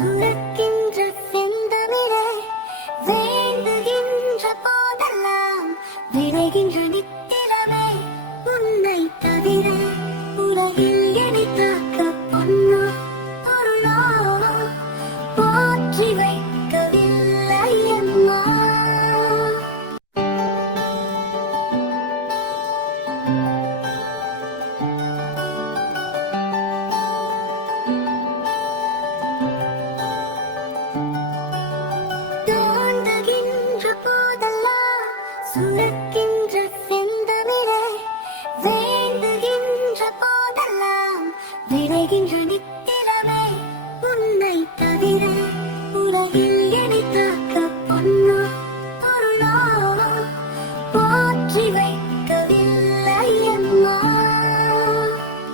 சுரக்கின்ற செந்தமிழே, வேண்டுகின்ற போதெல்லாம் விளைகின்ற நித்திலமே, உன்னை தவிர உலகில் என்னை தாக்க பொன்னோ பொருளோ போற்றி வைக்கவில்லை அம்மா. சுரக்கின்ற செந்தமிழே, வேண்டுகின்ற போதெல்லாம் விளைகின்ற நித்திலமே, உன்னை தவிர உலகில்